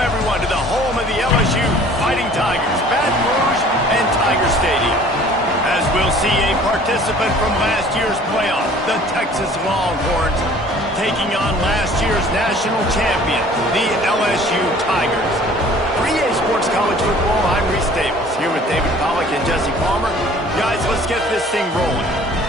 Welcome, everyone, to the home of the LSU Fighting Tigers, Baton Rouge and Tiger Stadium. As we'll see a participant from last year's playoff, the Texas Longhorns, taking on last year's national champion, the LSU Tigers. For EA Sports College Football, I'm Reese Davis, here with David Pollack and Jesse Palmer. Guys, let's get this thing rolling.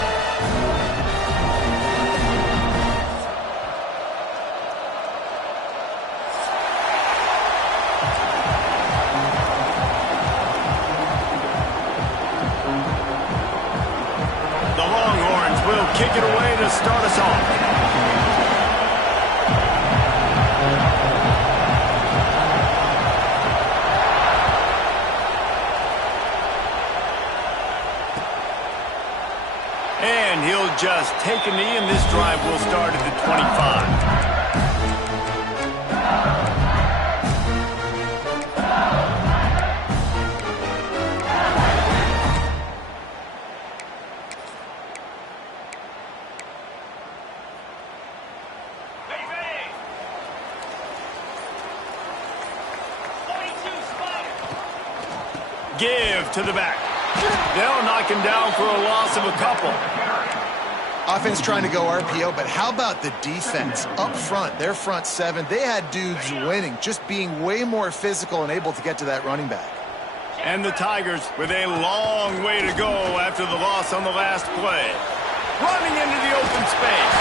Kick it away to start us off. And he'll just take a knee, and this drive will start at the 25. Give to the back. They'll knock him down for a loss of a couple. Offense trying to go RPO, but how about the defense up front? Their front seven, they had dudes winning, just being way more physical and able to get to that running back. And the Tigers with a long way to go after the loss on the last play. Running into the open space.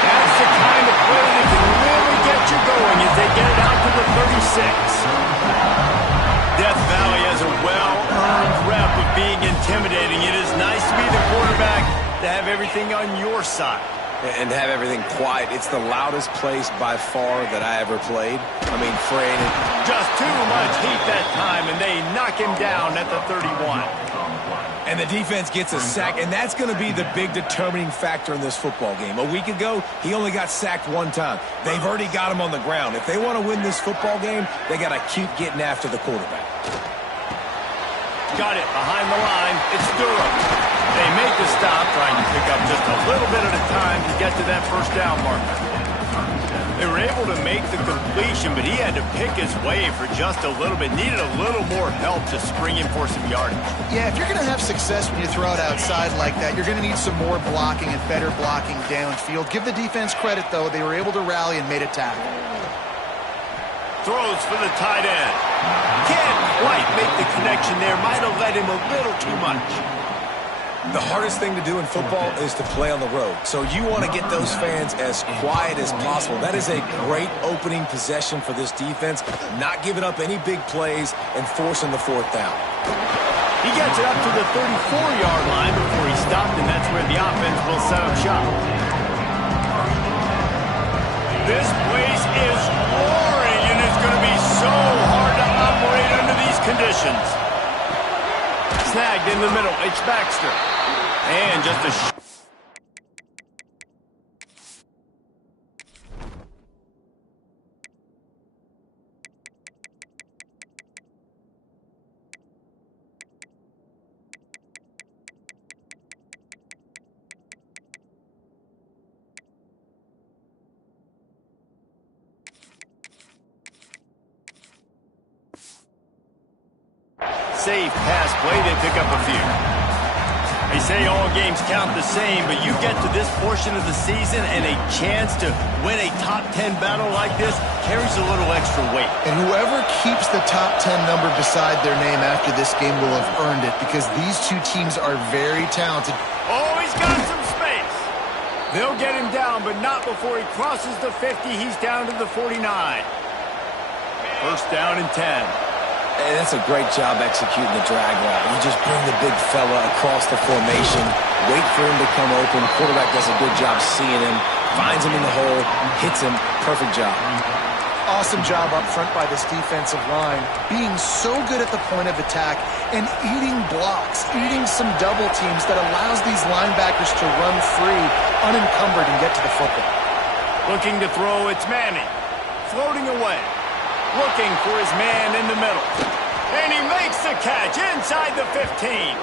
That's the kind of play that can really get you going as they get it out to the 36. Death Valley has a well-earned rep of being intimidating. It is nice to be the quarterback, to have everything on your side. And to have everything quiet. It's the loudest place by far that I ever played. I mean, Frayne. Just too much heat that time, and they knock him down at the 31. And the defense gets a sack, and that's going to be the big determining factor in this football game. A week ago, he only got sacked one time. They've already got him on the ground. If they want to win this football game, they got to keep getting after the quarterback. Got it behind the line. It's Durham. They make the stop, trying to pick up just a little bit at a time to get to that first down marker. They were able to make the completion, but he had to pick his way for just a little bit. Needed a little more help to spring him for some yardage. Yeah, if you're going to have success when you throw it outside like that, you're going to need some more blocking and better blocking downfield. Give the defense credit, though. They were able to rally and made a tackle. Throws for the tight end. Can't quite make the connection there. Might have led him a little too much. The hardest thing to do in football is to play on the road. So you want to get those fans as quiet as possible. That is a great opening possession for this defense. Not giving up any big plays and forcing the fourth down. He gets it up to the 34-yard line before he stopped, and that's where the offense will set up shop. This place is roaring, and it's going to be so hard to operate under these conditions. Snagged in the middle. It's Baxter. And just a safe pass play. They pick up a few. They say all games count the same, but you get to this portion of the season and a chance to win a top 10 battle like this carries a little extra weight. And whoever keeps the top 10 number beside their name after this game will have earned it, because these two teams are very talented. Oh, he's got some space. They'll get him down, but not before he crosses the 50. He's down to the 49. First down and 10. And that's a great job executing the drag route. You just bring the big fella across the formation, wait for him to come open. Quarterback does a good job seeing him, finds him in the hole, hits him. Perfect job. Awesome job up front by this defensive line, being so good at the point of attack and eating blocks, eating some double teams that allows these linebackers to run free, unencumbered, and get to the football. Looking to throw, it's Manning. Floating away. Looking for his man in the middle. And he makes the catch inside the 15.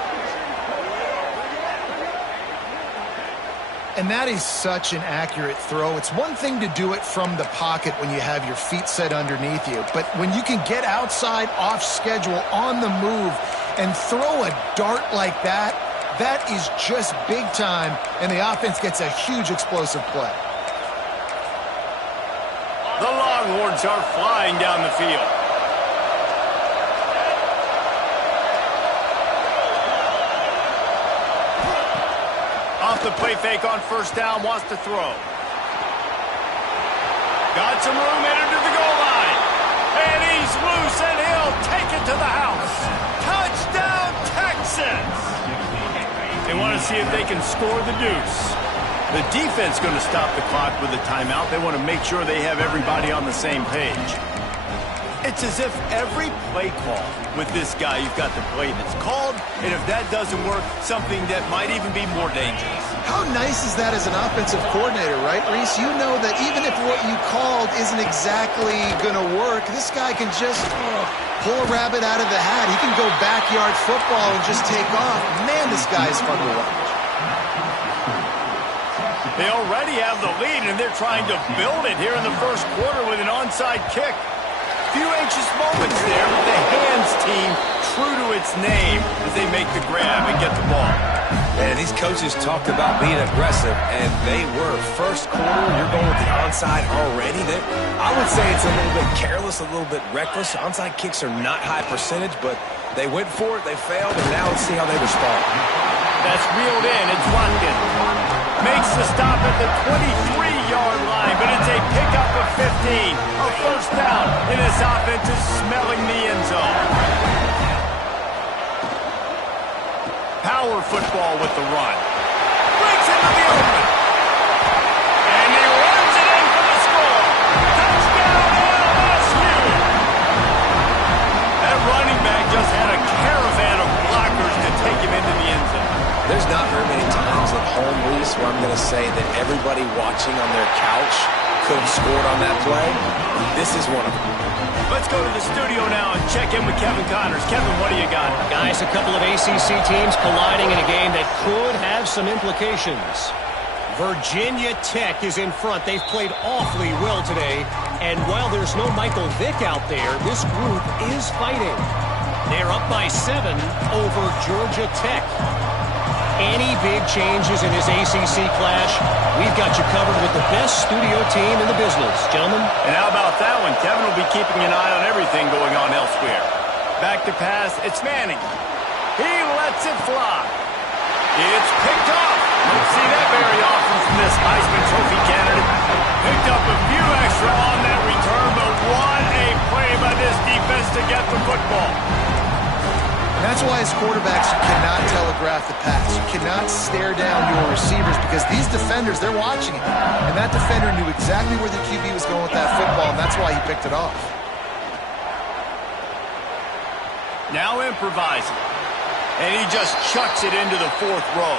And that is such an accurate throw. It's one thing to do it from the pocket when you have your feet set underneath you, but when you can get outside, off schedule, on the move, and throw a dart like that, that is just big time, and the offense gets a huge explosive play. The Longhorns are flying down the field. Off the play fake on first down, wants to throw. Got some room, headed to the goal line. And he's loose, and he'll take it to the house. Touchdown, Texans! They want to see if they can score the deuce. The defense going to stop the clock with a timeout. They want to make sure they have everybody on the same page. It's as if every play call with this guy, you've got the play that's called, and if that doesn't work, something that might even be more dangerous. How nice is that as an offensive coordinator, right, Reese? You know that even if what you called isn't exactly going to work, this guy can just pull a rabbit out of the hat. He can go backyard football and just take off. Man, this guy is fun to watch. They already have the lead, and they're trying to build it here in the first quarter with an onside kick. Few anxious moments there, but the hands team true to its name as they make the grab and get the ball. And these coaches talked about being aggressive, and they were. First quarter, you're going with the onside already. I would say it's a little bit careless, a little bit reckless. Onside kicks are not high percentage, but they went for it, they failed, and now let's see how they respond. That's reeled in. It's Watkins. Makes the stop at the 23-yard line, but it's a pickup of 15. A first down, and this offense is smelling the end zone. Power football with the run. Breaks into the open. And he runs it in for the score. Touchdown, LSU. That running back just had a caravan of blockers to take him into the end zone. There's not very many times at home, Reese, where I'm going to say that everybody watching on their couch could have scored on that play. This is one of them. Let's go to the studio now and check in with Kevin Connors. Kevin, what do you got? Guys, a couple of ACC teams colliding in a game that could have some implications. Virginia Tech is in front. They've played awfully well today. And while there's no Michael Vick out there, this group is fighting. They're up by 7 over Georgia Tech. Any big changes in this ACC clash, we've got you covered with the best studio team in the business, gentlemen. And how about that one? Kevin will be keeping an eye on everything going on elsewhere. Back to pass, it's Manning. He lets it fly. It's picked off. Don't see that very often from this Heisman Trophy candidate. Picked up a few extra on that return, but what a play by this defense to get the football. That's why as quarterbacks, you cannot telegraph the pass. You cannot stare down your receivers because these defenders, they're watching it. And that defender knew exactly where the QB was going with that football, and that's why he picked it off. Now improvising. And he just chucks it into the fourth row.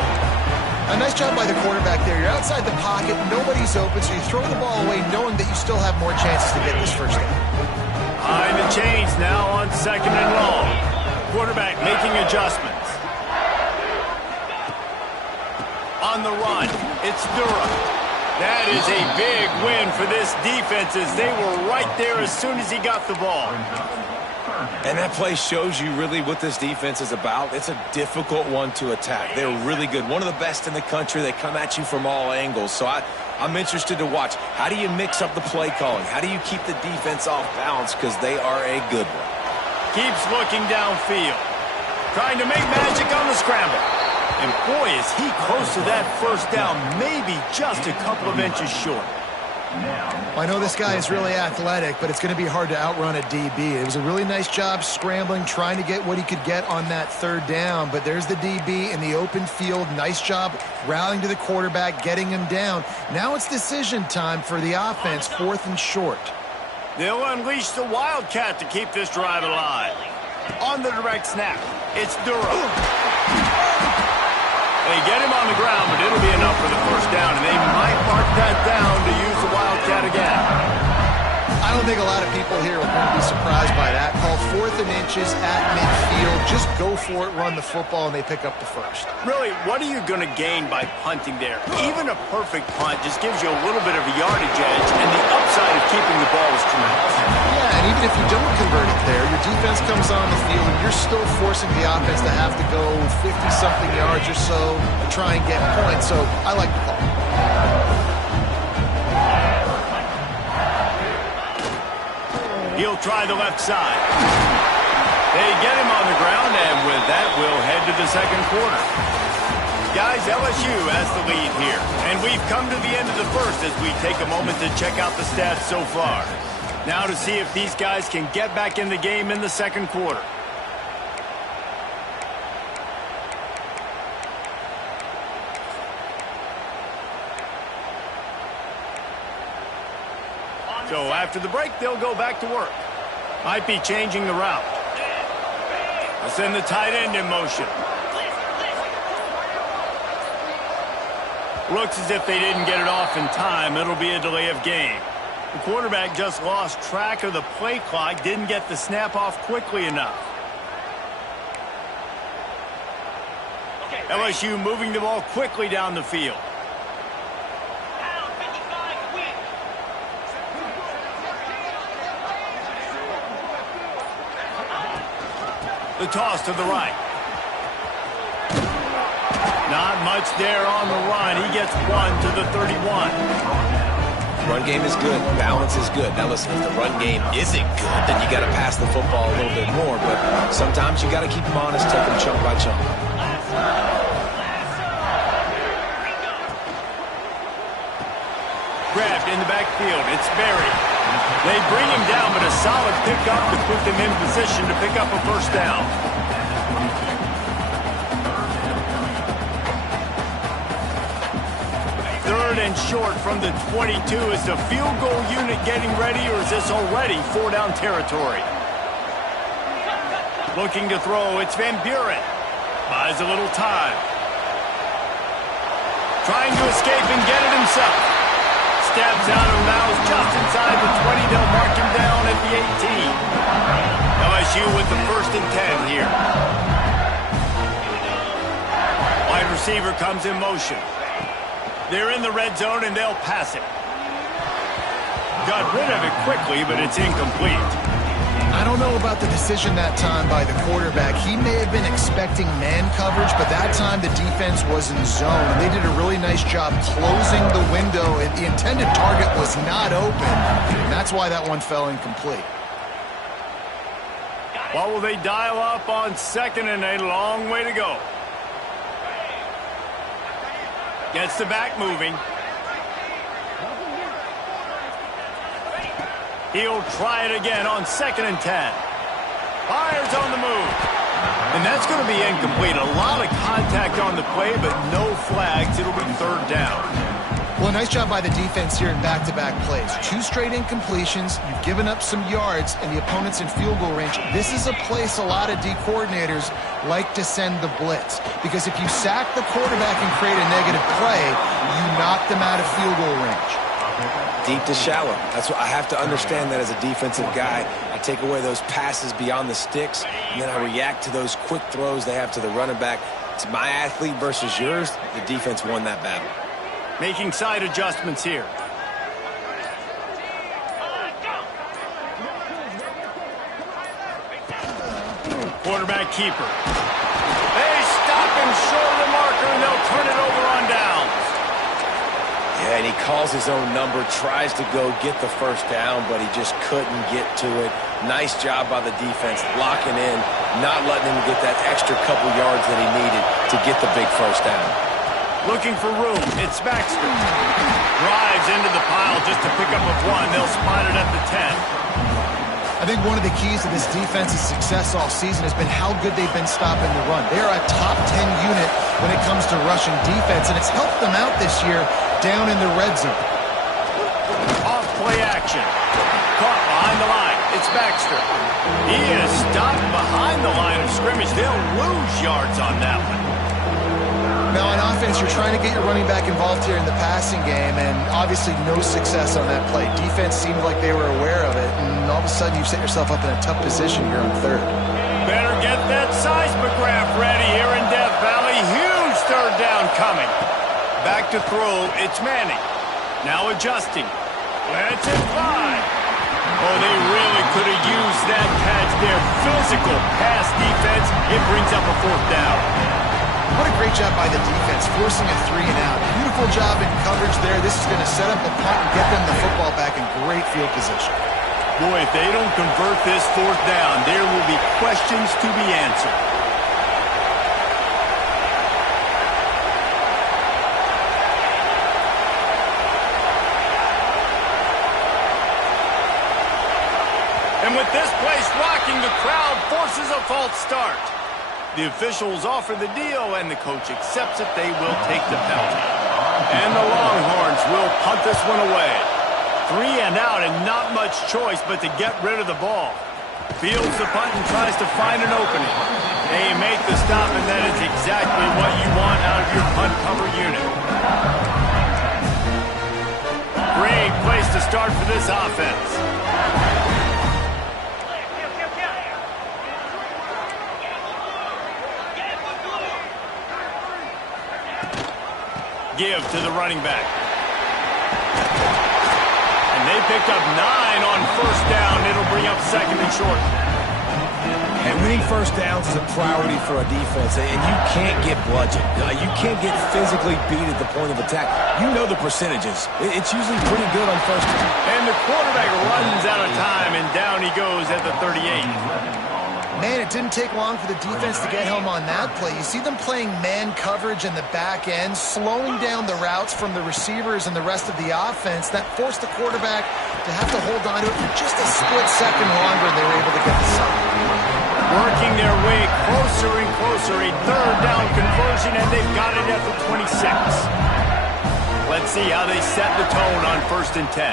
A nice job by the quarterback there. You're outside the pocket, nobody's open, so you throw the ball away knowing that you still have more chances to get this first down. Behind the chains now on 2nd and long. Quarterback making adjustments. On the run, it's Durham. That is a big win for this defense as they were right there as soon as he got the ball. And that play shows you really what this defense is about. It's a difficult one to attack. They're really good. One of the best in the country. They come at you from all angles. So I'm interested to watch. How do you mix up the play calling? How do you keep the defense off balance? Because they are a good one. Keeps looking downfield. Trying to make magic on the scramble. And boy, is he close to that first down. Maybe just a couple of inches short. I know this guy is really athletic, but it's going to be hard to outrun a DB. It was a really nice job scrambling, trying to get what he could get on that third down. But there's the DB in the open field. Nice job rallying to the quarterback, getting him down. Now it's decision time for the offense, 4th and short. They'll unleash the Wildcat to keep this drive alive. On the direct snap, it's Durham. They get him on the ground, but it'll be enough for the first down, and they might mark that down to use the Wildcat again. I don't think a lot of people here are going to be surprised by that call 4th and inches at midfield. Just go for it, run the football, and they pick up the first. Really, what are you going to gain by punting there? Even a perfect punt just gives you a little bit of a yardage edge, and the upside of keeping the ball is tremendous. Yeah, and even if you don't convert it there, your defense comes on the field, and you're still forcing the offense to have to go 50-something yards or so to try and get points. So I like the call. He'll try the left side. They get him on the ground, and with that, we'll head to the second quarter. Guys, LSU has the lead here, and we've come to the end of the first as we take a moment to check out the stats so far. Now to see if these guys can get back in the game in the second quarter. So after the break, they'll go back to work. Might be changing the route. They'll send the tight end in motion. Looks as if they didn't get it off in time. It'll be a delay of game. The quarterback just lost track of the play clock, didn't get the snap off quickly enough. LSU moving the ball quickly down the field. The toss to the right. Not much there on the run. He gets one to the 31. Run game is good. Balance is good. Now listen, if the run game isn't good, then you got to pass the football a little bit more. But sometimes you got to keep them honest, take them chunk by chunk. Grabbed in the backfield. It's Berry. They bring him down, but a solid pickup to put them in position to pick up a first down. Third and short from the 22. Is the field goal unit getting ready, or is this already 4-down territory? Looking to throw, it's Van Buren. Buys a little time. Trying to escape and get it himself. Steps out of bounds just inside the 20. They'll mark him down at the 18. LSU with the 1st and 10 here. Wide receiver comes in motion. They're in the red zone, and they'll pass it. Got rid of it quickly, but it's incomplete. I don't know about the decision that time by the quarterback. He may have been expecting man coverage, but that time the defense was in zone. And they did a really nice job closing the window, and the intended target was not open. And that's why that one fell incomplete. What will they dial up on 2nd and a long way to go? Gets the back moving. He'll try it again on 2nd and 10. Fires on the move. And that's going to be incomplete. A lot of contact on the play, but no flags. It'll be 3rd down. Well, nice job by the defense here in back-to-back plays. 2 straight incompletions. You've given up some yards, and the opponent's in field goal range. This is a place a lot of D coordinators like to send the blitz. Because if you sack the quarterback and create a negative play, you knock them out of field goal range. Deep to shallow. That's what I have to understand that as a defensive guy. I take away those passes beyond the sticks, and then I react to those quick throws they have to the running back. It's my athlete versus yours. The defense won that battle. Making side adjustments here. Quarterback keeper. They stop him short of the marker, and they'll turn it over on downs. Yeah, and he calls his own number, tries to go get the first down, but he just couldn't get to it. Nice job by the defense, locking in, not letting him get that extra couple yards that he needed to get the big first down. Looking for room. It's Baxter. Drives into the pile just to pick up a 1. They'll spot it at the 10. I think one of the keys to this defense's success all season has been how good they've been stopping the run. They are a top 10 unit when it comes to rushing defense, and it's helped them out this year down in the red zone. Off play action. Caught behind the line. It's Baxter. He is stopped behind the line of scrimmage. They'll lose yards on that one. Now, on offense, you're trying to get your running back involved here in the passing game, and obviously no success on that play. Defense seemed like they were aware of it, and all of a sudden you've set yourself up in a tough position here on third. Better get that seismograph ready here in Death Valley. Huge third down coming. Back to throw, it's Manning. Now adjusting. Let's it fly. Oh, they really could have used that catch there. Physical pass defense. It brings up a fourth down. What a great job by the defense, forcing a 3 and out. Beautiful job in coverage there. This is going to set up the punt and get them the football back in great field position. Boy, if they don't convert this fourth down, there will be questions to be answered. And with this place rocking, the crowd forces a false start. The officials offer the deal, and the coach accepts it. They will take the penalty. And the Longhorns will punt this one away. 3 and out, and not much choice but to get rid of the ball. Fields the punt and tries to find an opening. They make the stop, and that is exactly what you want out of your punt cover unit. Great place to start for this offense. Give to the running back. And they picked up 9 on first down. It'll bring up second and short. And winning first downs is a priority for a defense, and you can't get bludgeoned. You can't get physically beat at the point of attack. You know the percentages. It's usually pretty good on first down. And the quarterback runs out of time, and down he goes at the 38. Man, it didn't take long for the defense to get home on that play. You see them playing man coverage in the back end, slowing down the routes from the receivers and the rest of the offense. That forced the quarterback to have to hold on to it for just a split second longer, and they were able to get the stop. Working their way closer and closer, a third down conversion, and they've got it at the 26. Let's see how they set the tone on 1st and 10.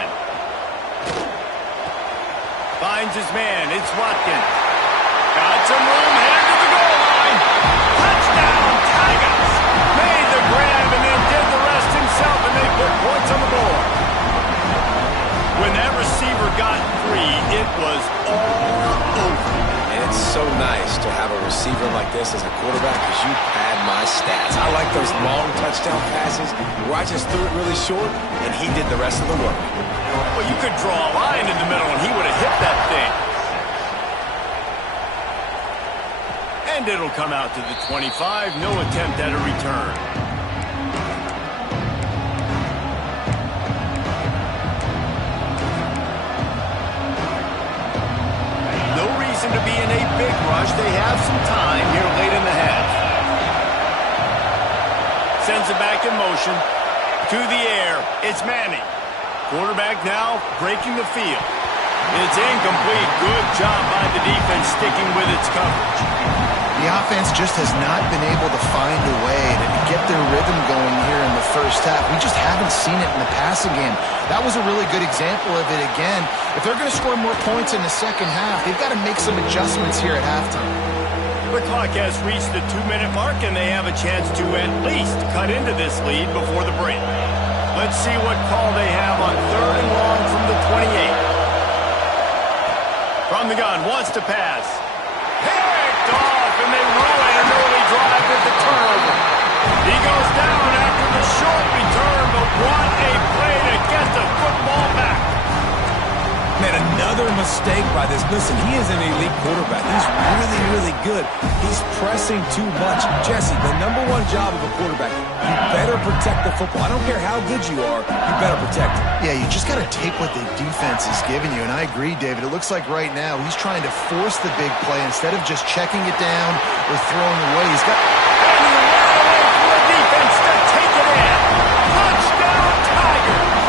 Finds his man, it's Watkins. Got some room, headed to the goal line. Touchdown, Tigers! Made the grab and then did the rest himself, and they put points on the board. When that receiver got free, it was all over. And it's so nice to have a receiver like this as a quarterback because you pad my stats. I like those long touchdown passes where I just threw it really short, and he did the rest of the work. Well, you could draw a line in the middle, and he would have hit that thing. And it'll come out to the 25. No attempt at a return. No reason to be in a big rush. They have some time here late in the half. Sends it back in motion. To the air. It's Manning. Quarterback now breaking the field. It's incomplete. Good job by the defense sticking with its coverage. The offense just has not been able to find a way to get their rhythm going here in the first half. We just haven't seen it in the passing game. That was a really good example of it again. If they're going to score more points in the second half, they've got to make some adjustments here at halftime. The clock has reached the 2-minute mark, and they have a chance to at least cut into this lead before the break. Let's see what call they have on 3rd and long from the 28. From the gun, wants to pass. Picked off, and they ruin an early drive with the turnover. He goes down after the short return, but what a play to get the football back. Man, another mistake by this. Listen, he is an elite quarterback. He's really, really good. He's pressing too much. Jesse, the #1 job of a quarterback, you better protect the football. I don't care how good you are, you better protect it. Yeah, you just got to take what the defense is giving you, and I agree, David. It looks like right now he's trying to force the big play instead of just checking it down or throwing away. He's got... And he ran away from the defense to take it in. Touchdown, Tigers!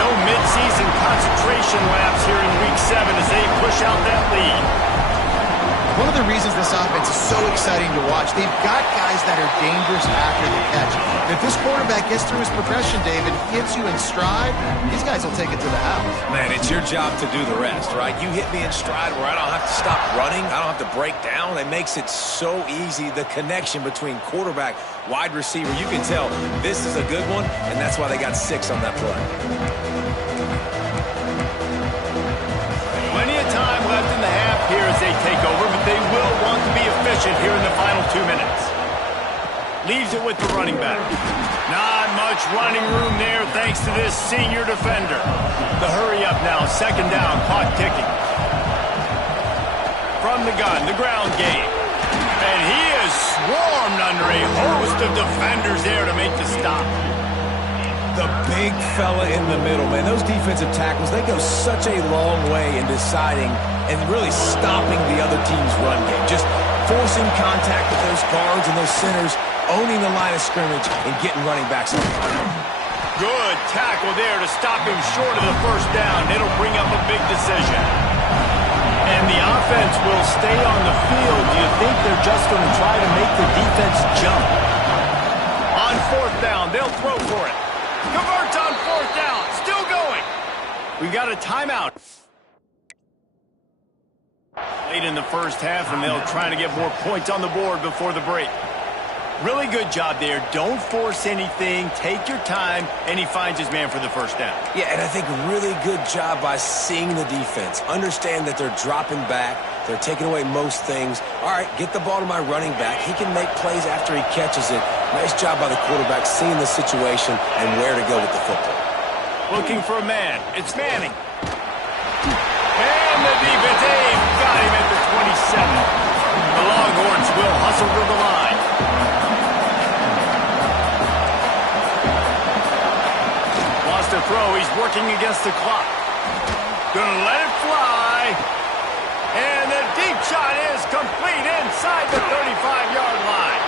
No midseason concentration laps here in Week 7 as they push out that lead. one of the reasons this offense is so exciting to watch, they've got guys that are dangerous after the catch. And if this quarterback gets through his progression, David, hits you in stride, these guys will take it to the house. Man, it's your job to do the rest, right? You hit me in stride where I don't have to stop running. I don't have to break down. It makes it so easy, the connection between quarterback, wide receiver. You can tell this is a good one, and that's why they got 6 on that play. Plenty of time left in the half here as they take over, but they will want to be efficient here in the final 2 minutes. Leaves it with the running back. Not much running room there thanks to this senior defender. The hurry up now, 2nd down, clock ticking. From the gun, the ground game. And he is swarmed under a host of defenders there to make the stop. The big fella in the middle, man. Those defensive tackles, they go such a long way in deciding and really stopping the other team's run game. Just forcing contact with those guards and those centers, owning the line of scrimmage, and getting running backs on fire. Good tackle there to stop him short of the 1st down. It'll bring up a big decision. And the offense will stay on the field. Do you think they're just going to try to make the defense jump? On 4th down, they'll throw for it. Converts on 4th down. Still going. We've got a timeout. Late in the 1st half, and they'll try to get more points on the board before the break. Really good job there. Don't force anything. Take your time, and he finds his man for the 1st down. Yeah, and I think really good job by seeing the defense. Understand that they're dropping back. They're taking away most things. All right, get the ball to my running back. He can make plays after he catches it. Nice job by the quarterback seeing the situation and where to go with the football. Looking for a man. It's Manning. And the defense got him at the 27. The Longhorns will hustle to the line. Lost a throw. He's working against the clock. Gonna let it fly. And the deep shot is complete inside the 35-yard line.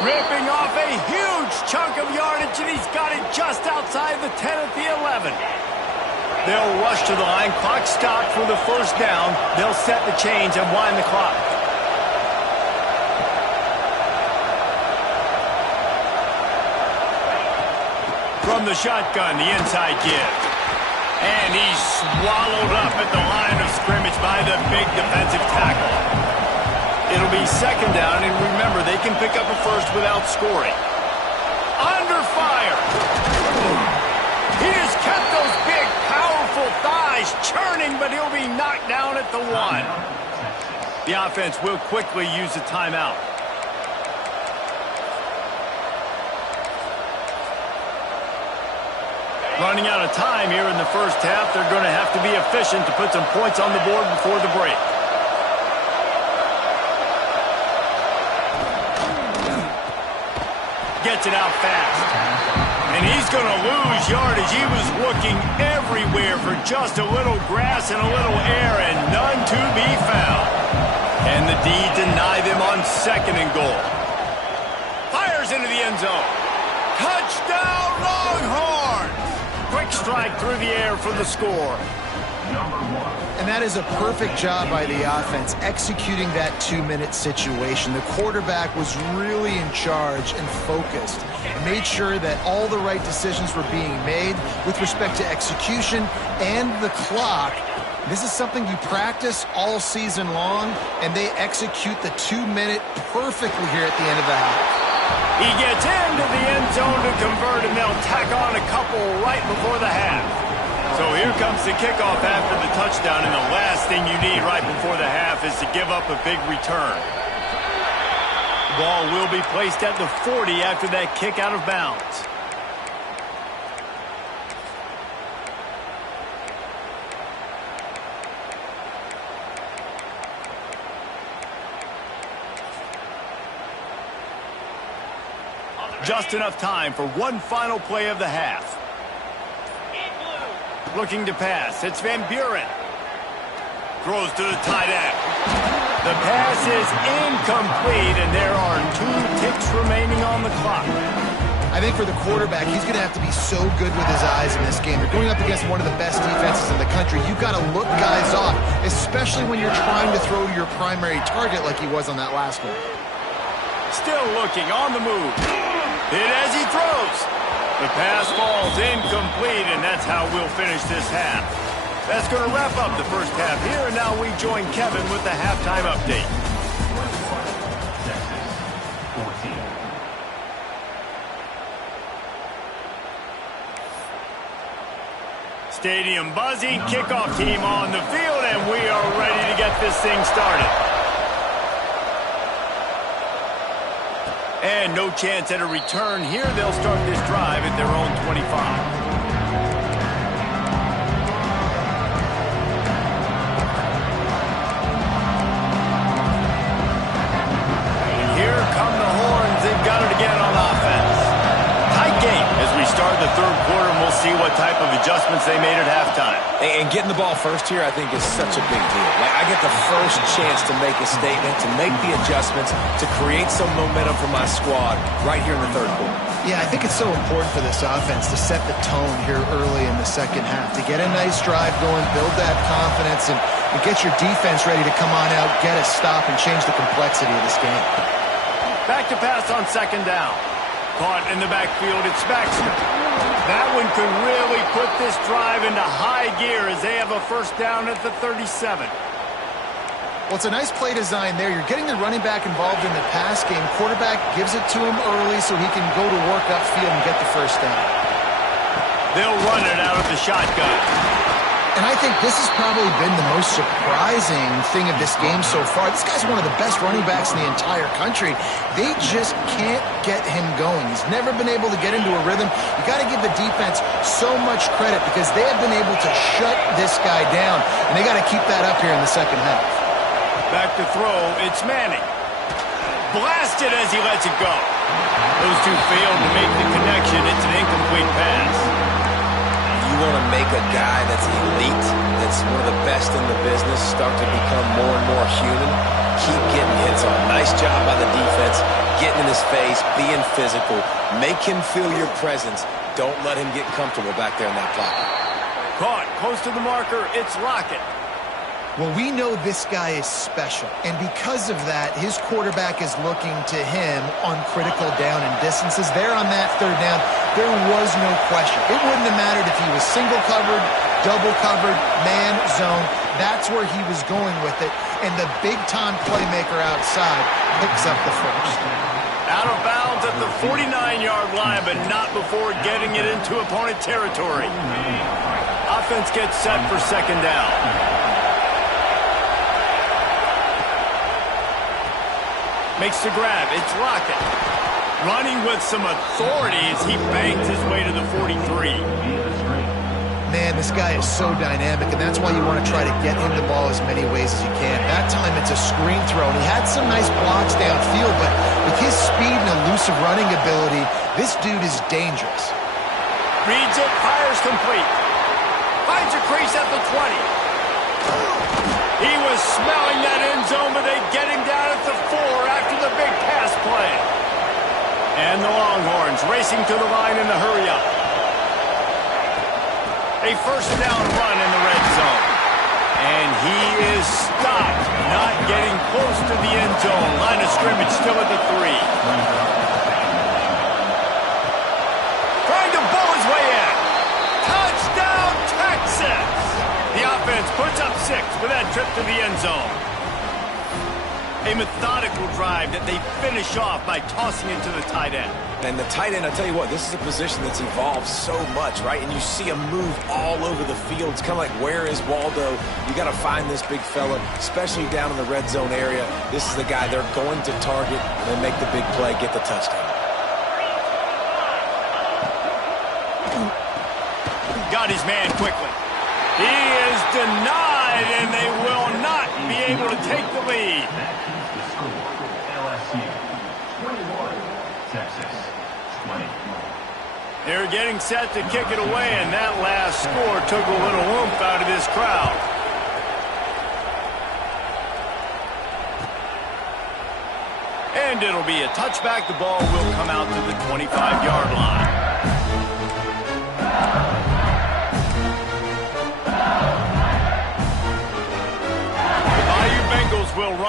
Ripping off a huge chunk of yardage, and he's got it just outside the 10 at the 11. They'll rush to the line. Clock stopped for the 1st down. They'll set the chains and wind the clock. From the shotgun, the inside give. And he's swallowed up at the line of scrimmage by the big defensive tackle. It'll be 2nd down, and remember, they can pick up a 1st without scoring. Under fire. He has kept those big, powerful thighs churning, but he'll be knocked down at the 1. The offense will quickly use a timeout. Running out of time here in the 1st half. They're going to have to be efficient to put some points on the board before the break. Gets it out fast. And he's going to lose yardage. He was looking everywhere for just a little grass and a little air, and none to be found. And the D deny them on 2nd and goal. Fires into the end zone. Touchdown, Longhorns! Quick strike through the air for the score. And that is a perfect job by the offense, executing that 2-minute situation. The quarterback was really in charge and focused, made sure that all the right decisions were being made with respect to execution and the clock. This is something you practice all season long, and they execute the 2-minute perfectly here at the end of the half. He gets into the end zone to convert, and they'll tack on a couple right before the half. So here comes the kickoff after the touchdown, and the last thing you need right before the half is to give up a big return. Ball will be placed at the 40 after that kick out of bounds. Just enough time for one final play of the half. Looking to pass. It's Van Buren. Throws to the tight end. The pass is incomplete, and there are 2 ticks remaining on the clock. I think for the quarterback, he's going to have to be so good with his eyes in this game. They're going up against one of the best defenses in the country. country. You've got to look guys off, especially when you're trying to throw to your primary target like he was on that last one. Still looking on the move. Hit as he throws. The pass falls incomplete, and that's how we'll finish this half. That's going to wrap up the first half here, and now we join Kevin with the halftime update. Stadium buzzing, kickoff team on the field, and we are ready to get this thing started. And no chance at a return here. They'll start this drive at their own 25. And here come the horns. They've got it again on offense. Tight game as we start the third quarter, and we'll see what type of adjustments they made at halftime. And getting the ball first here, I think, is such a big deal. Like, I get the first chance to make a statement, to make the adjustments, to create some momentum for my squad right here in the third quarter. Yeah, I think it's so important for this offense to set the tone here early in the second half, to get a nice drive going, build that confidence, and get your defense ready to come on out, get a stop, and change the complexity of this game. Back to pass on second down. Caught in the backfield, it's Baxter. That one could really put this drive into high gear as they have a first down at the 37. Well, it's a nice play design there. You're getting the running back involved in the pass game. Quarterback gives it to him early so he can go to work upfield and get the first down. They'll run it out of the shotgun. And I think this has probably been the most surprising thing of this game so far. This guy's one of the best running backs in the entire country. They just can't get him going. He's never been able to get into a rhythm. You got to give the defense so much credit because they have been able to shut this guy down, and they got to keep that up here in the second half. Back to throw, it's Manning. Blasted as he lets it go. Those two failed to make the connection. It's an incomplete pass. You want to make a guy that's elite, that's one of the best in the business, start to become more and more human, keep getting hits on. Nice job by the defense, getting in his face, being physical. Make him feel your presence. Don't let him get comfortable back there in that pocket. Caught close to the marker, it's Lockett. Well, we know this guy is special, and because of that, his quarterback is looking to him on critical down and distances. There on that third down, there was no question. It wouldn't have mattered if he was single covered, double covered, man, zone. That's where he was going with it, and the big-time playmaker outside picks up the first. Out of bounds at the 49-yard line, but not before getting it into opponent territory. Offense gets set for second down. Makes the grab. It's Lockett. Running with some authority as he bangs his way to the 43. Man, this guy is so dynamic, and that's why you want to try to get him the ball as many ways as you can. That time, it's a screen throw, and he had some nice blocks downfield, but with his speed and elusive running ability, this dude is dangerous. Reads it, fires complete. Finds a crease at the 20. He was smelling that end zone, but they get him down at the 4 after the big pass play. And the Longhorns racing to the line in the hurry-up. A first down run in the red zone. And he is stopped, not getting close to the end zone. Line of scrimmage still at the 3. Trying to bull his way in. Touchdown, Texas! The offense puts up 6 with that trip to the end zone. A methodical drive that they finish off by tossing it to the tight end. And the tight end, I tell you what, this is a position that's evolved so much, right? And you see him move all over the field. It's kind of like, where is Waldo? You got to find this big fella, especially down in the red zone area. This is the guy they're going to target and make the big play, get the touchdown. Got his man quickly. He is denied, and they will not be able to take the lead. They're getting set to kick it away, and that last score took a little oomph out of this crowd. And it'll be a touchback. The ball will come out to the 25-yard line.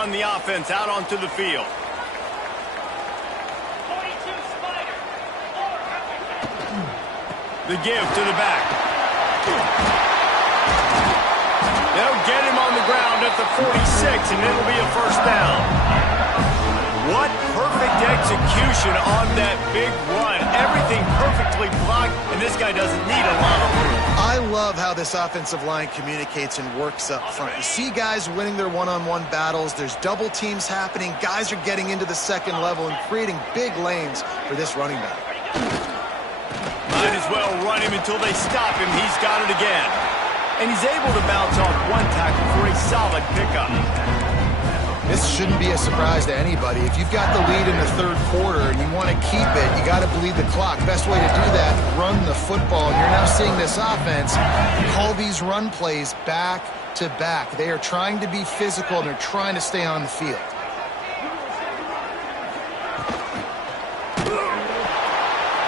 run the offense out onto the field. The give to the back. They'll get him on the ground at the 46, and it'll be a first down. What perfect execution on that big run. Everything perfectly blocked, and this guy doesn't need a lot of room. I love how this offensive line communicates and works up front. You see guys winning their one-on-one battles. There's double teams happening. Guys are getting into the second level and creating big lanes for this running back. Might as well run him until they stop him. He's got it again. And he's able to bounce off one tackle for a solid pickup. This shouldn't be a surprise to anybody. If you've got the lead in the third quarter and you want to keep it, you got to bleed the clock. Best way to do that, run the football. And you're now seeing this offense call these run plays back to back. They are trying to be physical, and they're trying to stay on the field.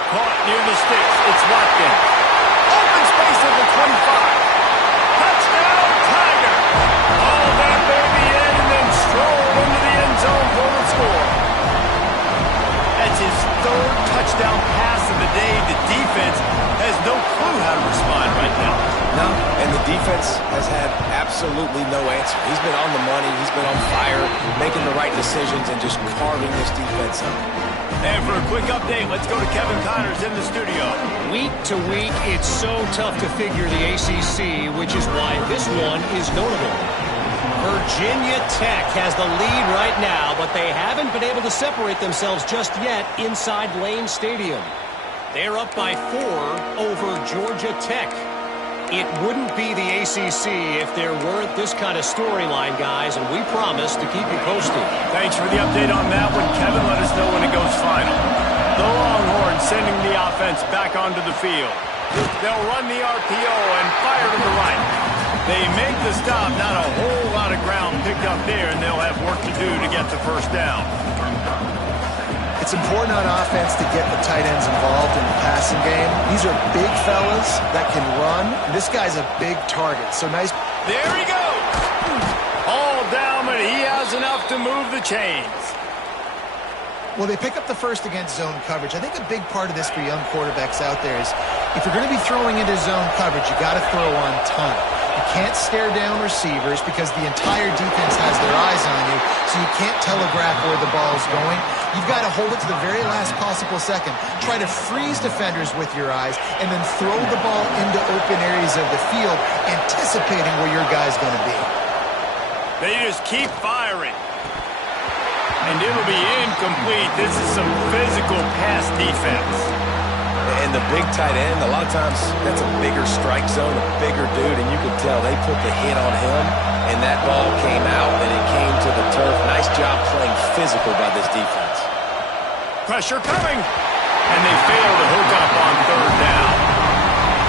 Caught near the sticks. It's Watkins. Open space at the 25. Touchdown, Tiger. All that baby in and then stroll into the end zone for the score. That's his third touchdown pass of the day. The defense has no clue how to respond right now. No, and the defense has had absolutely no answer. He's been on the money. He's been on fire, making the right decisions and just carving this defense up. And for a quick update, let's go to Kevin Connors in the studio. Week to week, it's so tough to figure the ACC, which is why this one is notable. Virginia Tech has the lead right now, but they haven't been able to separate themselves just yet inside Lane Stadium. They're up by 4 over Georgia Tech. It wouldn't be the ACC if there weren't this kind of storyline, guys, and we promise to keep you posted. Thanks for the update on that one, Kevin. Let us know when it goes final. The Longhorns sending the offense back onto the field. They'll run the RPO and fire to the right. They make the stop, not a whole lot of ground picked up there, and they'll have work to do to get the first down. It's important on offense to get the tight ends involved in the passing game. These are big fellas that can run. This guy's a big target, so nice. There he goes. All down, but he has enough to move the chains. Well, they pick up the first against zone coverage. I think a big part of this for young quarterbacks out there is if you're going to be throwing into zone coverage, you got to throw on time. You can't stare down receivers because the entire defense has their eyes on you, so you can't telegraph where the ball is going. You've got to hold it to the very last possible second. Try to freeze defenders with your eyes and then throw the ball into open areas of the field, anticipating where your guy's going to be. They just keep firing. And it'll be incomplete. This is some physical pass defense. And the big tight end, a lot of times that's a bigger strike zone, a bigger dude, and you could tell they put the hit on him, and that ball came out, and it came to the turf. Nice job playing physical by this defense. Pressure coming, and they fail to hook up on third down.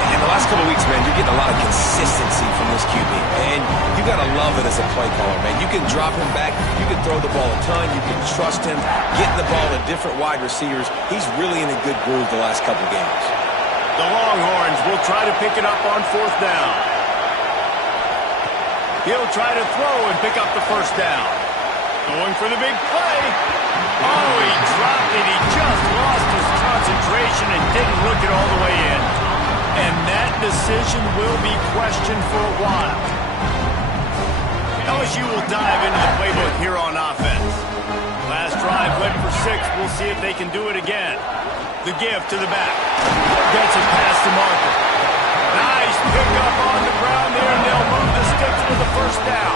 In the last couple of weeks, man, you're getting a lot of consistency from this QB, and you got to love it as a play caller, man. You can drop him back, you can throw the ball a ton, you can trust him, getting the ball to different wide receivers. He's really in a good groove the last couple of games. The Longhorns will try to pick it up on fourth down. He'll try to throw and pick up the first down. Going for the big play. Oh, he dropped it. He just lost his concentration and didn't look it all the way in. And that decision will be questioned for a while. LSU will dive into the playbook here on offense. Last drive went for 6. We'll see if they can do it again. The give to the back. Gets it past the marker. Nice pickup on the ground there, and they'll move the sticks for the first down.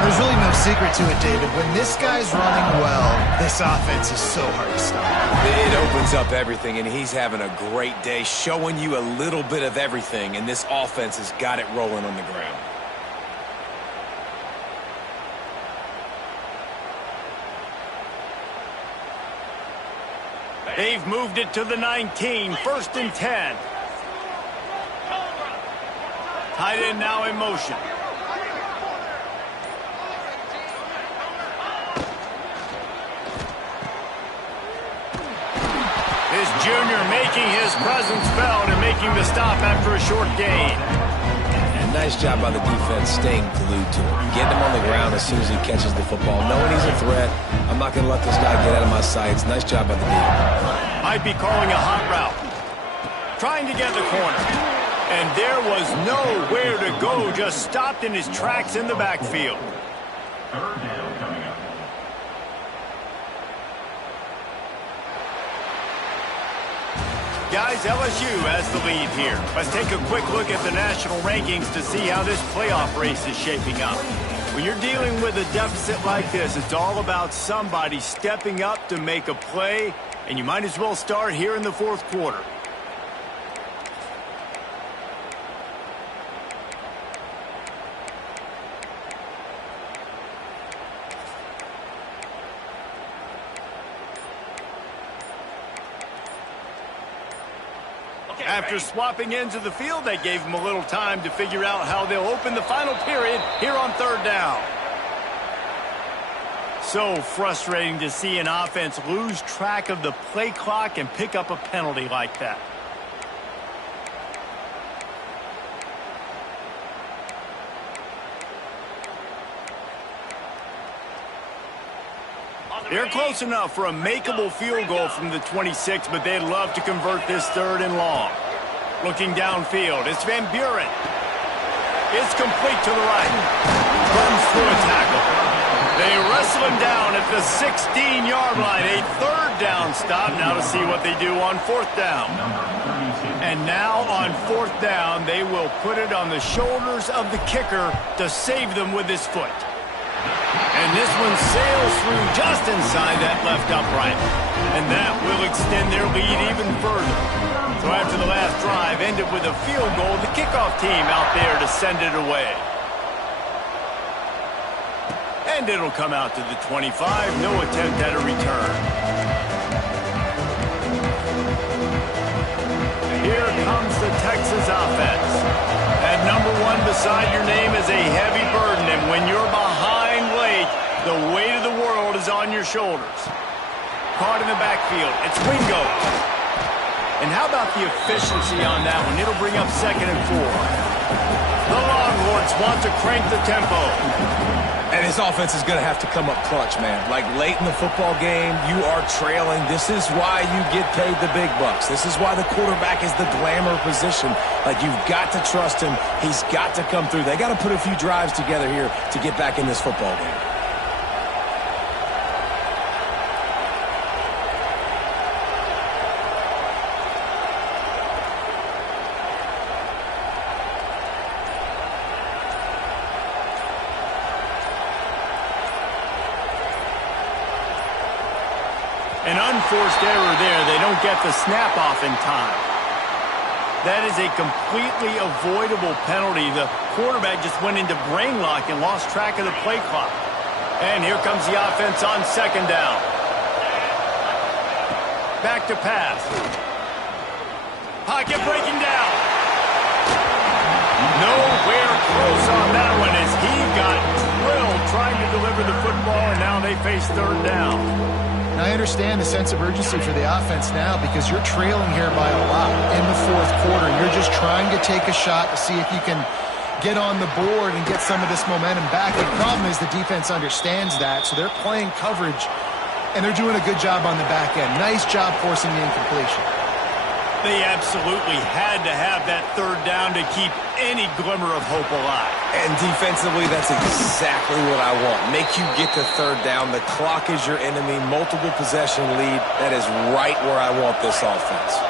There's really no secret to it, David. When this guy's running well, this offense is so hard to stop. It opens up everything, and he's having a great day, showing you a little bit of everything, and this offense has got it rolling on the ground. They've moved it to the 19, 1st and 10. Tight end now in motion. This junior making his presence felt and making the stop after a short gain. And Nice job by the defense staying glued to him. Getting him on the ground as soon as he catches the football. Knowing he's a threat, I'm not going to let this guy get out of my sights. Nice job by the defense. Might be calling a hot route. Trying to get the corner. And there was nowhere to go. Just stopped in his tracks in the backfield. Third down coming up. Guys, LSU has the lead here. Let's take a quick look at the national rankings to see how this playoff race is shaping up. When you're dealing with a deficit like this, it's all about somebody stepping up to make a play, and you might as well start here in the fourth quarter. After swapping ends of the field, they gave them a little time to figure out how they'll open the final period here on third down. So frustrating to see an offense lose track of the play clock and pick up a penalty like that. They're close enough for a makeable field goal from the 26, but they'd love to convert this third and long. Looking downfield, it's Van Buren. It's complete to the right. Runs through a tackle. They wrestle him down at the 16-yard line. A third down stop. Now to see what they do on fourth down. And now on fourth down, they will put it on the shoulders of the kicker to save them with his foot. And this one sails through just inside that left upright. And that will extend their lead even further. So after the last drive ended with a field goal, the kickoff team out there to send it away. And it'll come out to the 25. No attempt at a return. Here comes the Texas offense. At number one beside your name is a heavy burden. And when you're behind late, the weight of the world is on your shoulders. Caught in the backfield. It's Wingo. And how about the efficiency on that one? It'll bring up 2nd and 4. The Longhorns want to crank the tempo. And his offense is going to have to come up clutch, man. Like late in the football game, you are trailing. This is why you get paid the big bucks. This is why the quarterback is the glamour position. Like, you've got to trust him. He's got to come through. They got to put a few drives together here to get back in this football game. An unforced error there. They don't get the snap off in time. That is a completely avoidable penalty. The quarterback just went into brain lock and lost track of the play clock. And here comes the offense on 2nd down. Back to pass. Pocket breaking down. Nowhere close on that one as he got drilled trying to deliver the football, and now they face third down. I understand the sense of urgency for the offense now because you're trailing here by a lot in the fourth quarter. You're just trying to take a shot to see if you can get on the board and get some of this momentum back. The problem is the defense understands that, so they're playing coverage, and they're doing a good job on the back end. Nice job forcing the incompletion. They absolutely had to have that third down to keep any glimmer of hope alive. And defensively, that's exactly what I want. Make you get to third down. The clock is your enemy. Multiple possession lead. That is right where I want this offense.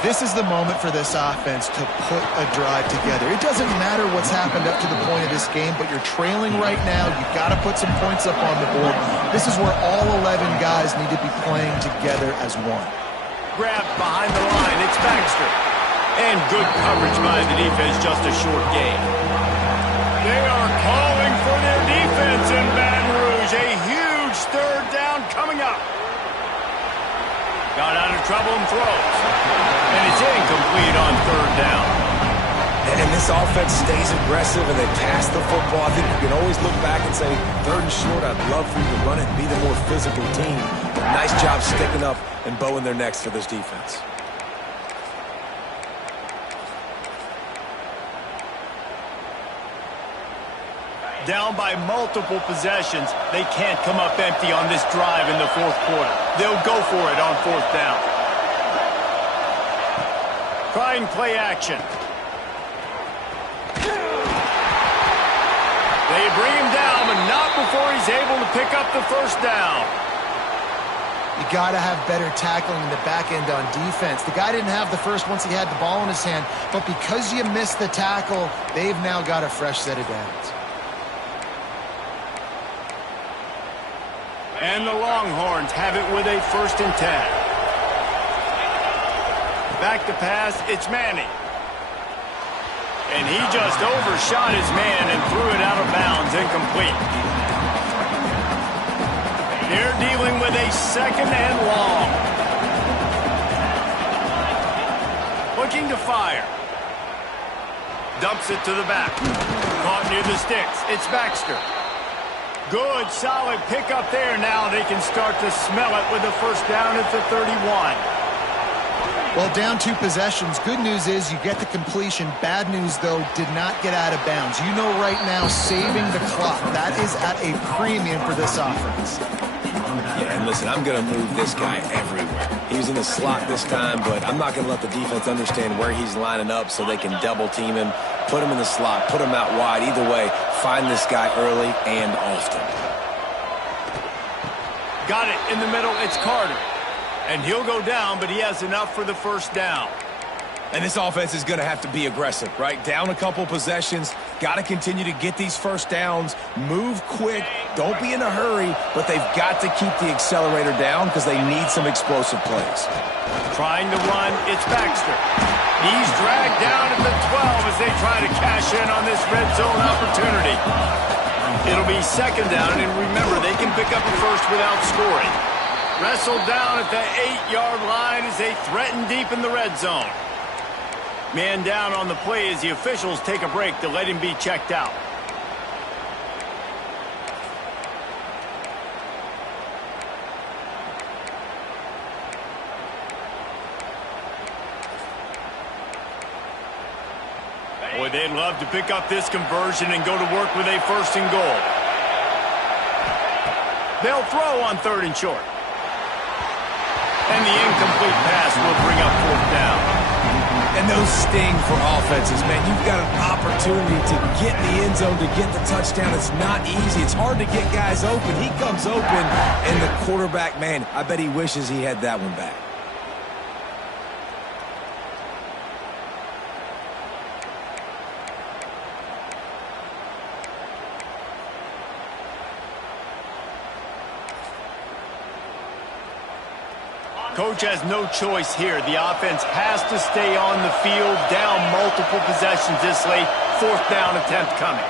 This is the moment for this offense to put a drive together. It doesn't matter what's happened up to the point of this game, but you're trailing right now. You've got to put some points up on the board. This is where all 11 guys need to be playing together as one. Grabbed behind the line. It's Baxter. And good coverage by the defense. Just a short gain. They are calling for their defense in Baton Rouge. A huge third down coming up. Got out of trouble and throws. And it's incomplete on third down. And this offense stays aggressive and they pass the football. I think you can always look back and say, 3rd and short, I'd love for you to run it and be the more physical team. But nice job sticking up and bowing their necks for this defense. Down by multiple possessions, they can't come up empty on this drive in the fourth quarter. They'll go for it on fourth down. Trying play action. They bring him down, but not before he's able to pick up the first down. You got to have better tackling in the back end on defense. The guy didn't have the first once he had the ball in his hand, but because you missed the tackle, they've now got a fresh set of downs. And the Longhorns have it with a 1st and 10. Back to pass, it's Manning. And he just overshot his man and threw it out of bounds, incomplete. They're dealing with a 2nd and long. Looking to fire. Dumps it to the back. Caught near the sticks. It's Baxter. Good, solid pickup there. Now they can start to smell it with a first down at the 31. Well, down 2 possessions. Good news is you get the completion. Bad news, though, did not get out of bounds. You know right now, saving the clock. That is at a premium for this offense. Yeah, and listen, I'm going to move this guy everywhere. He's in the slot this time, but I'm not going to let the defense understand where he's lining up so they can double team him, put him in the slot, put him out wide. Either way, find this guy early and often. Got it in the middle. It's Carter. And he'll go down, but he has enough for the first down. And this offense is going to have to be aggressive, right? Down a couple possessions, got to continue to get these first downs, move quick, don't be in a hurry, but they've got to keep the accelerator down because they need some explosive plays. Trying to run, it's Baxter. He's dragged down at the 12 as they try to cash in on this red zone opportunity. It'll be 2nd down, and remember, they can pick up a first without scoring. Wrestled down at the 8-yard line as they threaten deep in the red zone. Man down on the play as the officials take a break to let him be checked out. Boy, they'd love to pick up this conversion and go to work with a 1st and goal. They'll throw on 3rd and short. And the incomplete pass will bring up 4th down. And those sting for offenses, man. You've got an opportunity to get in the end zone, to get the touchdown. It's not easy. It's hard to get guys open. He comes open, and the quarterback, man, I bet he wishes he had that one back. Coach has no choice here. The offense has to stay on the field, down multiple possessions this late. 4th down attempt coming.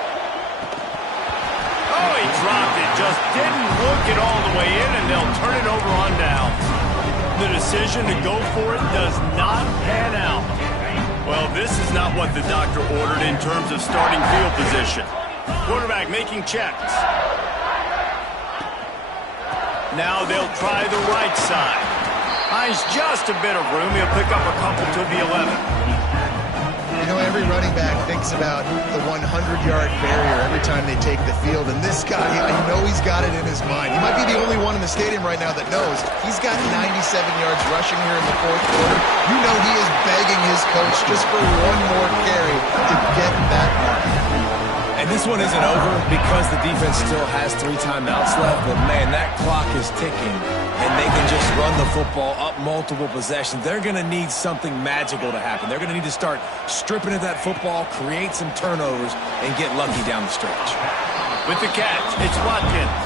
Oh, he dropped it. Just didn't look it all the way in, and they'll turn it over on downs. The decision to go for it does not pan out. Well, this is not what the doctor ordered in terms of starting field position. Quarterback making checks. Now they'll try the right side. Finds just a bit of room. He'll pick up a couple to the 11. You know, every running back thinks about the 100-yard barrier every time they take the field. And this guy, I know he's got it in his mind. He might be the only one in the stadium right now that knows he's got 97 yards rushing here in the 4th quarter. You know he is begging his coach just for one more carry to get that mark. And this one isn't over because the defense still has 3 timeouts left. But, man, that clock is ticking. And they can just run the football up multiple possessions. They're going to need something magical to happen. They're going to need to start stripping at that football, create some turnovers, and get lucky down the stretch. With the catch, it's Watkins.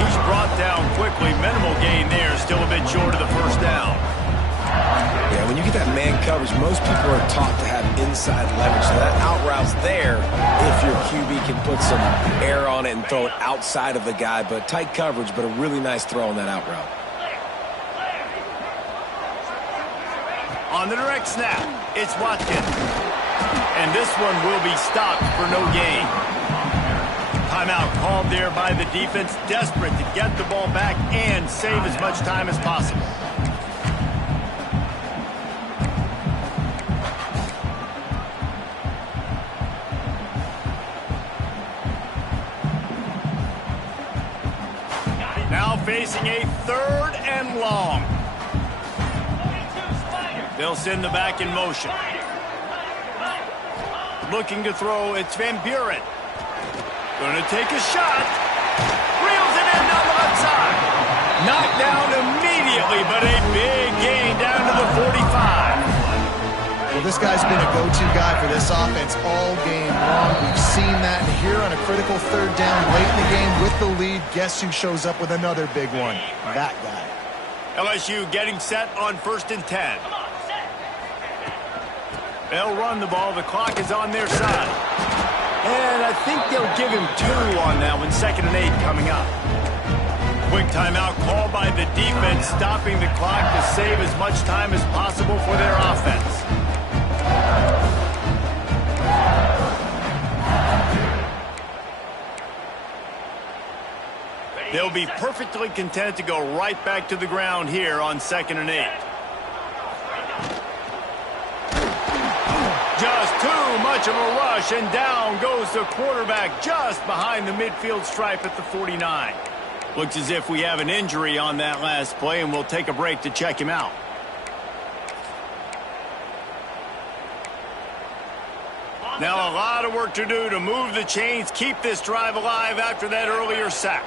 He's brought down quickly. Minimal gain there, still a bit short of the first down. Yeah, when you get that man coverage, most people are taught to have inside leverage. So that out route's there if your QB can put some air on it and throw it outside of the guy. But tight coverage, but a really nice throw on that out route. On the direct snap, it's Watkins. And this one will be stopped for no gain. Timeout called there by the defense, desperate to get the ball back and save as much time as possible. facing a 3rd and long. They'll send the back in motion. Looking to throw, it's Van Buren. Going to take a shot. Reels it in on the left side. Knocked down immediately, but a big gain down to the 45. Well, this guy's been a go-to guy for this offense all game long. We've seen that here on a critical 3rd down late in the game with the lead. Guess who shows up with another big one? That guy. LSU getting set on 1st and 10. They'll run the ball. The clock is on their side. And I think they'll give him 2 on that one. 2nd and 8 coming up. Quick timeout called by the defense, stopping the clock to save as much time as possible for their offense. They'll be perfectly content to go right back to the ground here on 2nd and 8. Just too much of a rush, and down goes the quarterback just behind the midfield stripe at the 49. Looks as if we have an injury on that last play, and we'll take a break to check him out. Now a lot of work to do to move the chains, keep this drive alive after that earlier sack.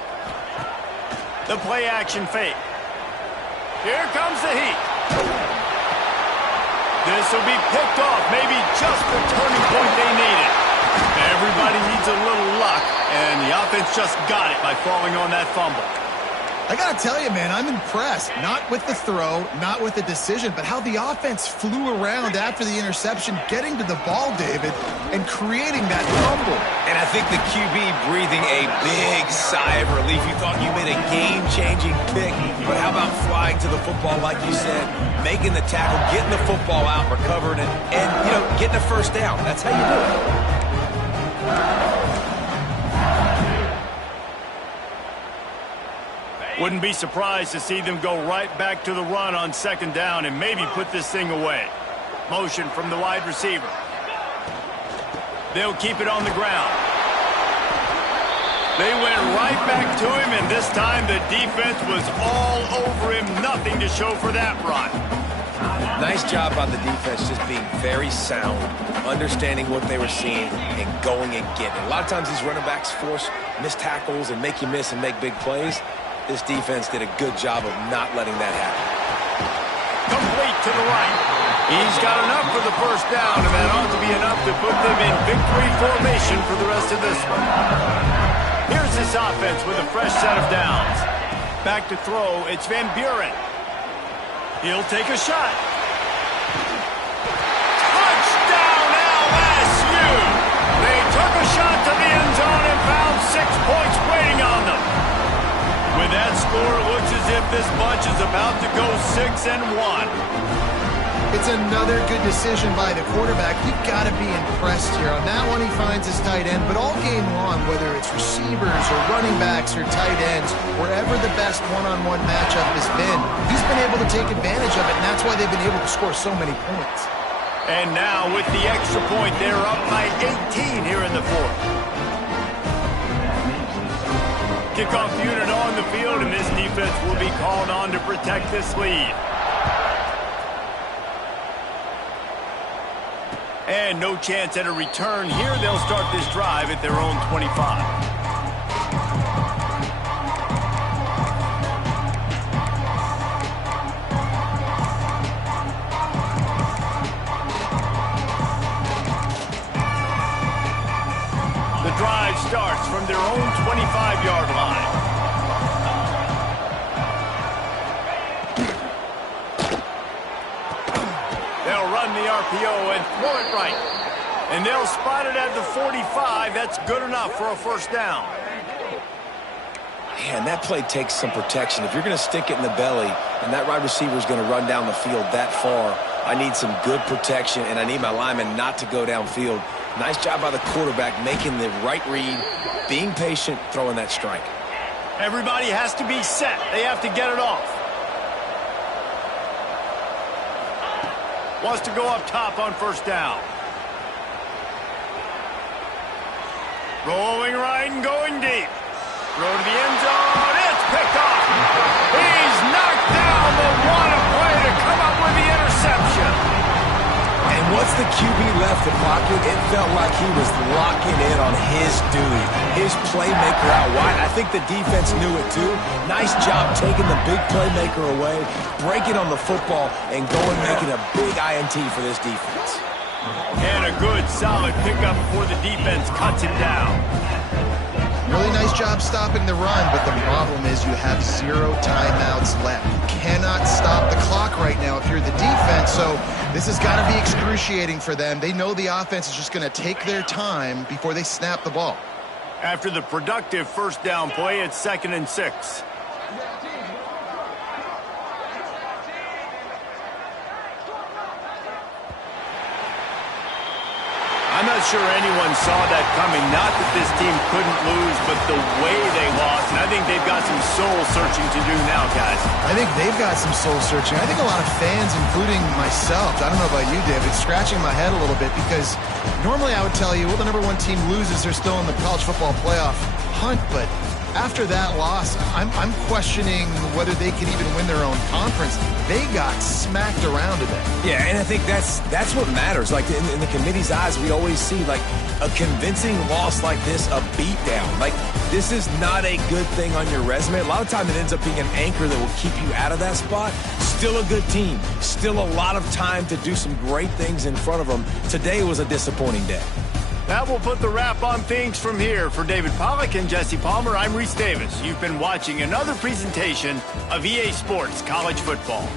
The play action fake. Here comes the heat. This will be picked off, maybe just the turning point they needed. Everybody needs a little luck, and the offense just got it by falling on that fumble. I got to tell you, man, I'm impressed. Not with the throw, not with the decision, but how the offense flew around after the interception, getting to the ball, David, and creating that fumble. And I think the QB breathing a big sigh of relief. You thought you made a game-changing pick, but how about flying to the football, like you said, making the tackle, getting the football out, recovering it, and, you know, getting a first down. That's how you do it. Wouldn't be surprised to see them go right back to the run on 2nd down and maybe put this thing away. Motion from the wide receiver. They'll keep it on the ground. They went right back to him, and this time the defense was all over him. Nothing to show for that run. Nice job by the defense, just being very sound, understanding what they were seeing, and going and getting it. A lot of times these running backs force missed tackles and make you miss and make big plays. This defense did a good job of not letting that happen. Complete to the right. He's got enough for the first down, and that ought to be enough to put them in victory formation for the rest of this one. Here's this offense with a fresh set of downs. Back to throw, it's Van Buren. He'll take a shot. Touchdown LSU! They took a shot to the end zone and found 6 points waiting on them. With that score, it looks as if this bunch is about to go 6-1. It's another good decision by the quarterback. You've got to be impressed here. On that one, he finds his tight end, but all game long, whether it's receivers or running backs or tight ends, wherever the best one-on-one matchup has been, he's been able to take advantage of it, and that's why they've been able to score so many points. And now, with the extra point, they're up by 18 here in the 4th. Kickoff unit on the field, and this defense will be called on to protect this lead. And no chance at a return here. They'll start this drive at their own 25. The drive starts from their own 25-yard line. They'll run the RPO and throw it right. And they'll spot it at the 45. That's good enough for a first down. Man, that play takes some protection. If you're going to stick it in the belly and that wide receiver is going to run down the field that far, I need some good protection, and I need my lineman not to go downfield. Nice job by the quarterback making the right read, being patient, throwing that strike. Everybody has to be set. They have to get it off. Wants to go up top on first down. Rolling right and going deep. Throw to the end zone. It's picked off. once the QB left the pocket, it felt like he was locking in on his duty, his playmaker out wide. I think the defense knew it too. Nice job taking the big playmaker away, breaking on the football, and going making a big INT for this defense. And a good, solid pickup before the defense cuts him down. Really nice job stopping the run, but the problem is you have 0 timeouts left. You cannot stop the clock right now if you're the defense, so this has got to be excruciating for them. They know the offense is just going to take their time before they snap the ball. After the productive first down play, it's 2nd and 6. I'm not sure anyone saw that coming. Not that this team couldn't lose, but the way they lost. And I think they've got some soul-searching to do now, guys. I think they've got some soul-searching. I think a lot of fans, including myself, I don't know about you, David, scratching my head a little bit because normally I would tell you, well, the #1 team loses, they're still in the college football playoff hunt, but after that loss, I'm questioning whether they can even win their own conference. They got smacked around today. Yeah, and I think that's what matters. Like in the committee's eyes, we always see like a convincing loss like this, a beatdown. Like this is not a good thing on your resume. A lot of time it ends up being an anchor that will keep you out of that spot. Still a good team. Still a lot of time to do some great things in front of them. Today was a disappointing day. That will put the wrap on things from here. For David Pollack and Jesse Palmer, I'm Reese Davis. You've been watching another presentation of EA Sports College Football.